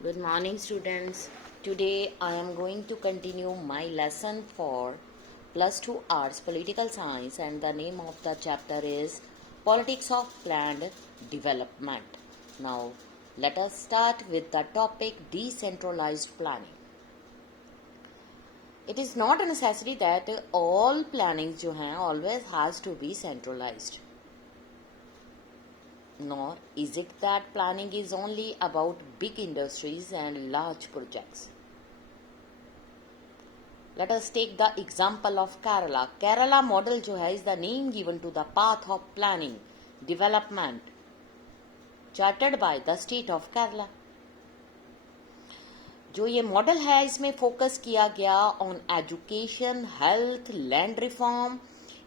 Good morning, students. Today I am going to continue my lesson for plus 2 arts political science, and the name of the chapter is Politics of Planned Development. Now let us start with the topic decentralized planning. It is not a necessity that all planning जो हैं always has to be centralized. Nor is it that planning is only about big industries and large projects. Let us take the example of Kerala. Kerala model जो है is the name given to the path of planning, development charted by the state of Kerala. जो ये model है इसमें focus किया गया on education, health, land reform,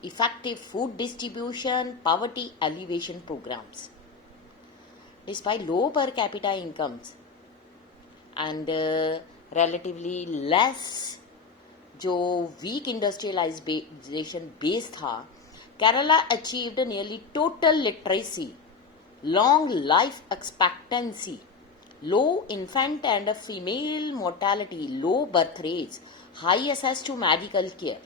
effective food distribution, poverty alleviation programmes. Despite low per capita incomes and relatively less जो weak industrialization base था, Kerala achieved nearly total literacy, long life expectancy, low infant and female mortality, low birth rates, high access to medical care.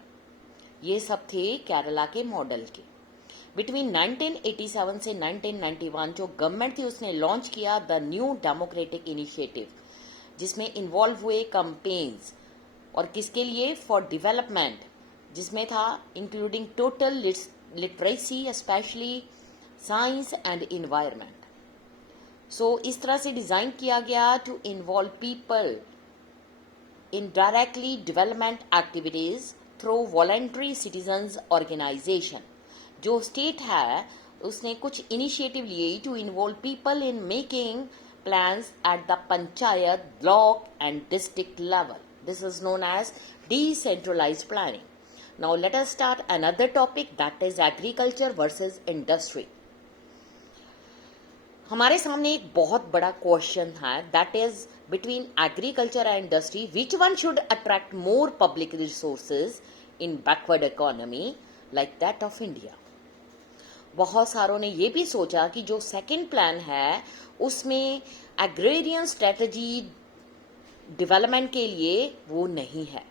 ये सब थे केरला के model के. Between 1987 से 1991 जो government थी उसने लॉन्च किया द न्यू डेमोक्रेटिक इनिशिएटिव, जिसमें इन्वॉल्व हुए कैंपेन्स और किसके लिए, फॉर डेवलपमेंट, जिसमें था including total literacy, especially science and environment. So इस तरह से डिज़ाइन किया गया to involve people in directly development activities through voluntary citizens organisation. जो स्टेट है उसने कुछ इनिशिएटिव लिए to involve people in making plans at the panchayat, block and district level. This is known as decentralised planning. Now let us start another topic, that is agriculture versus industry. हमारे सामने एक बहुत बड़ा question है, that is between agriculture and industry, which one should attract more public resources in backward economy like that of India. बहुत सारों ने ये भी सोचा कि जो सेकंड प्लान है उसमें एग्रेरियन स्ट्रेटजी डेवलपमेंट के लिए वो नहीं है,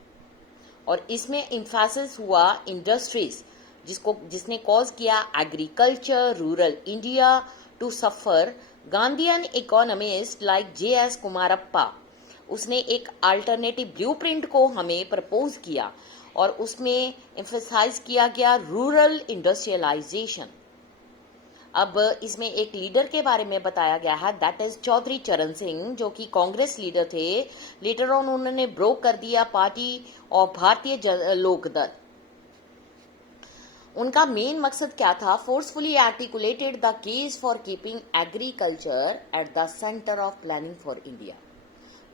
और इसमें इम्फेसिस हुआ इंडस्ट्रीज, जिसने कॉज किया agriculture, rural India to suffer. Gandhian economist like J.S. Kumarappa, उसने एक अल्टरनेटिव ब्लूप्रिंट को हमें प्रपोज किया और उसमें एम्फसाइज किया गया रूरल इंडस्ट्रियलाइजेशन. अब इसमें एक लीडर के बारे में बताया गया है, दैट इज चौधरी चरण सिंह, जो कि कांग्रेस लीडर थे. लेटर ऑन उन्होंने ब्रोक कर दिया पार्टी और भारतीय लोकदल. उनका मेन मकसद क्या था, forcefully articulated the case for keeping agriculture at the centre of planning for India.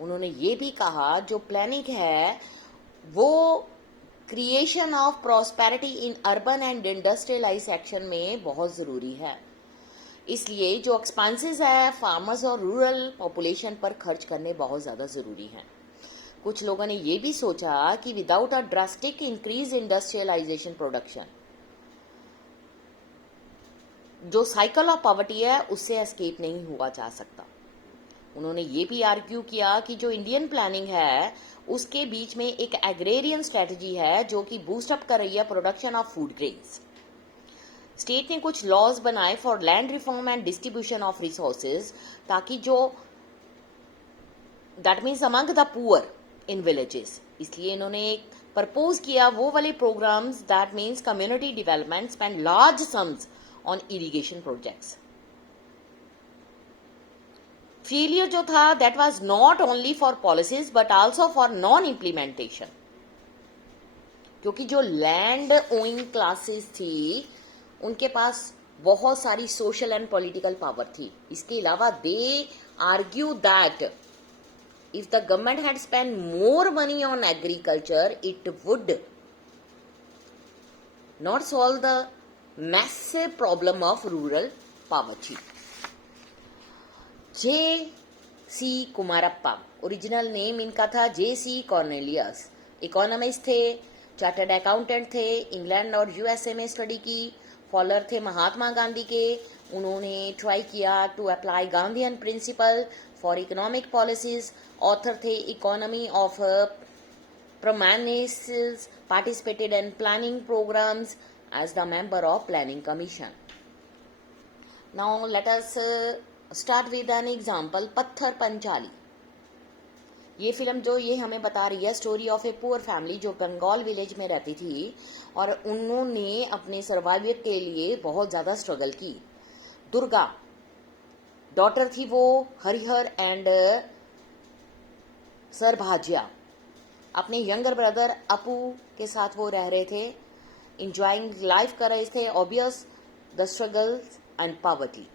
उन्होंने ये भी कहा जो प्लानिंग है वो creation of prosperity in urban and industrialise section में बहुत ज़रूरी है. इसलिए जो एक्सपेंसेस है फार्मर्स और रूरल पॉपुलेशन पर खर्च करने बहुत ज़्यादा ज़रूरी हैं. कुछ लोगों ने ये भी सोचा कि without a drastic increase industrialisation production, जो साइकिल ऑफ पॉवर्टी है उससे एस्केप नहीं हुआ जा सकता. उन्होंने ये भी आर्ग्यू किया कि जो इंडियन प्लानिंग है उसके बीच में एक एग्रेरियन स्ट्रेटजी है जो कि बूस्टअप कर रही है production of food grains. State ने कुछ लॉज बनाए for land reform and distribution of resources, ताकि जो that means among the poor in villages. इसलिए इन्होंने एक प्रपोज किया वो वाले programmes, that means community development, spend large sums on irrigation projects. Failure जो था that was not only for policies but also for non implementation, क्योंकि जो लैंड ओइंग क्लासेस थी उनके पास बहुत सारी सोशल एंड पॉलिटिकल पावर थी. इसके अलावा they argue that if the government had spend more money on agriculture it would not solve the massive problem of rural poverty. J.C. Kumarappa, original name इनका था J.C. Cornelius, economist थे, chartered accountant थे, England और USA में study की, follower थे महात्मा गांधी के. उन्होंने ट्राई किया to apply Gandhian principle for economic policies, author थे economy of Promanisis, participated in planning programs as the member of planning commission. Now let us start with an example. पत्थर पंचाली, ये film जो ये हमें बता रही है story of a poor family जो बंगाल विलेज में रहती थी और उन्होंने अपने सर्वाइवल के लिए बहुत ज़्यादा स्ट्रगल की. दुर्गा डॉटर थी वो हरिहर एंड सर भाजिया. अपने यंगर ब्रदर अपू के साथ वो रह रहे थे, इंजॉइंग लाइफ कर रहे थे. Obvious the struggles and poverty.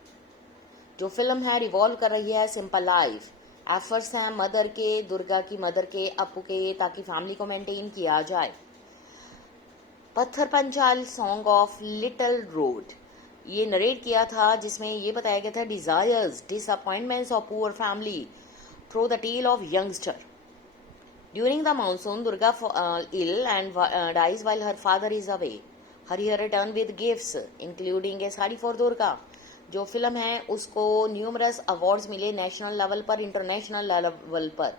जो फिल्म है रिवॉल्व कर रही है सिंपल लाइफ. एफर्ट्स हैं मदर के, दुर्गा की मदर के, अपू के, ताकि फैमिली को मेंटेन किया जाए. Pather Panchali song of little road ये नरेट किया था, जिसमें ये बताया गया था desires disappointments of poor family through the tale of youngster. During the monsoon, Durga ill and dies while her father is away. Harihar return with gifts, including a sari for Durga. जो film है उसको numerous awards मिले national level पर, international level पर.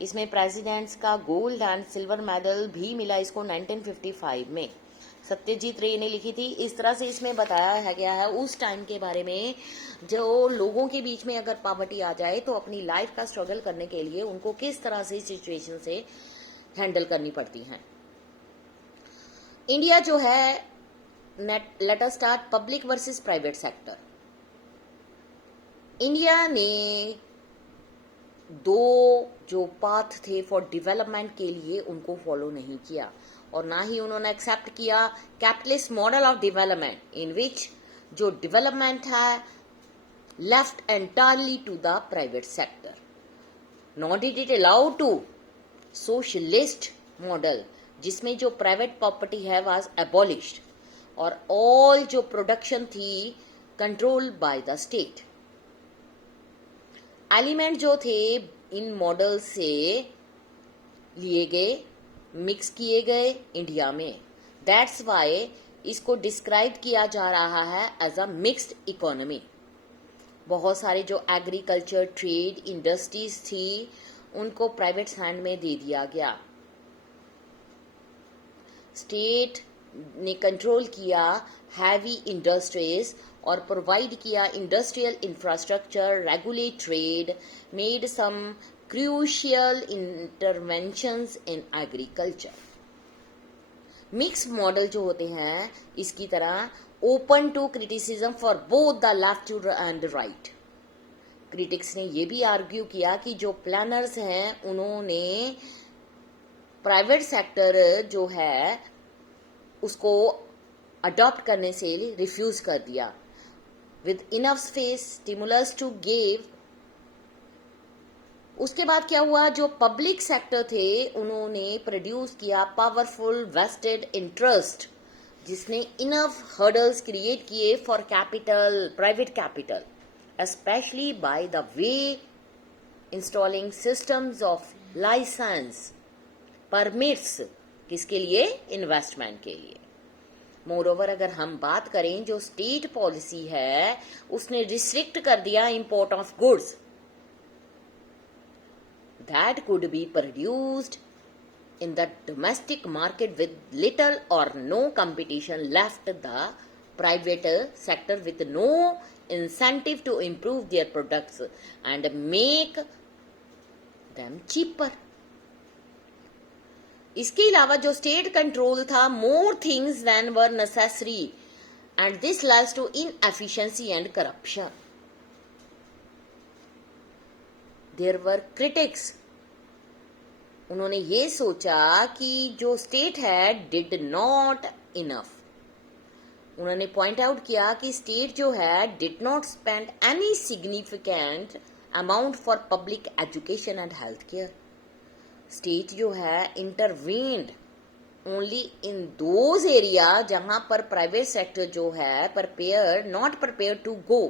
इसमें presidents का gold and silver medal भी मिला इसको 1955 में. सत्यजीत रे ने लिखी थी. इस तरह से इसमें बताया गया है उस टाइम के बारे में जो लोगों के बीच में अगर पॉवर्टी आ जाए तो अपनी लाइफ का स्ट्रगल करने के लिए उनको किस तरह से सिचुएशन से हैंडल करनी पड़ती हैं. इंडिया जो है, let us start public versus private sector. India ने दो जो पाथ थे फॉर डेवलपमेंट के लिए उनको फॉलो नहीं किया और ना ही उन्होंने एक्सेप्ट किया capitalist model of development in which जो डेवलपमेंट है left entirely to the private sector. Not did it allow to socialist model जिसमें जो प्राइवेट प्रॉपर्टी है वाज एबॉलिश्ड और ऑल जो प्रोडक्शन थी control by the state. Element जो थे इन मॉडल से लिए गए, मिक्स किए गए इंडिया में. दैट्स वाई इसको डिस्क्राइब किया जा रहा है एज अ मिक्स्ड इकोनॉमी. बहुत सारे जो एग्रीकल्चर, ट्रेड, इंडस्ट्रीज थी उनको प्राइवेट हैंड में दे दिया गया. स्टेट ने कंट्रोल किया हैवी इंडस्ट्रीज और प्रोवाइड किया industrial infrastructure, regulate trade, made some crucial interventions in agriculture. Mix model जो होते हैं इसकी तरह open to criticism for both the left and right. Critics ने ये भी आर्ग्यू किया कि जो प्लानर्स हैं उन्होंने प्राइवेट सेक्टर जो है उसको अडॉप्ट करने से रिफ्यूज कर दिया. With enough space stimulus to give. उसके बाद क्या हुआ, जो पब्लिक सेक्टर थे उन्होंने प्रोड्यूस किया पावरफुल वेस्टेड इंटरेस्ट जिसने इनफ हर्डल्स क्रिएट किए for capital, private capital, especially by the way installing systems of license, permits. किसके लिए? इन्वेस्टमेंट के लिए. मोरओवर अगर हम बात करें जो स्टेट पॉलिसी है उसने रिस्ट्रिक्ट कर दिया import of goods that could be produced in the domestic market with little or no competition, left the private sector with no incentive to improve their products and make them cheaper. इसके अलावा जो state control था more things than were necessary and this leads to inefficiency and corruption. There were critics. उन्होंने ये सोचा कि जो state है डिड नॉट इनफ. उन्होंने पॉइंट आउट किया कि स्टेट जो है did not spend any significant amount for public education and health care. State जो है intervened only in those area जहां पर प्राइवेट सेक्टर जो है नॉट प्रिपेयर टू गो.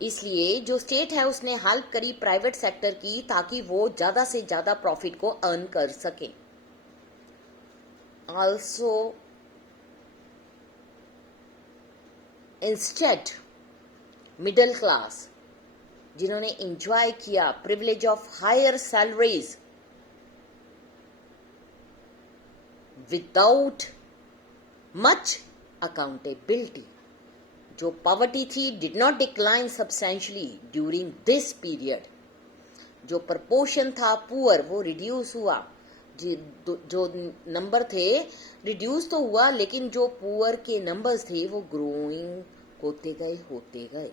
इसलिए जो स्टेट है उसने हेल्प करी प्राइवेट सेक्टर की ताकि वो ज्यादा से ज्यादा प्रॉफिट को अर्न कर सके. ऑल्सो इंस्टेड मिडिल क्लास जिन्होंने एंजॉय किया privilege of higher salaries without much accountability. जो पॉवर्टी थी did not decline substantially during this period. जो प्रपोर्शन था पुअर वो रिड्यूस हुआ. जो नंबर थे रिड्यूस तो हुआ, लेकिन जो पुअर के नंबर्स थे वो ग्रोइंग होते गए.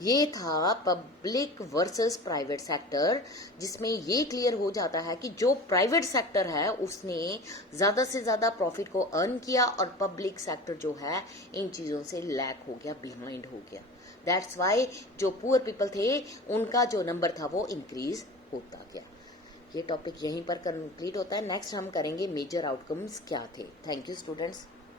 ये था पब्लिक वर्सेस प्राइवेट सेक्टर, जिसमें ये क्लियर हो जाता है कि जो प्राइवेट सेक्टर है उसने ज़्यादा से ज़्यादा प्रॉफिट को अर्न किया और पब्लिक सेक्टर जो है इन चीज़ों से लैक हो गया, बिहाइंड हो गया. दैट्स वाई जो पुअर पीपल थे उनका जो नंबर था वो इंक्रीज होता गया. ये टॉपिक यहीं पर कंप्लीट होता है. नेक्स्ट हम करेंगे मेजर आउटकम्स क्या थे. Thank you students.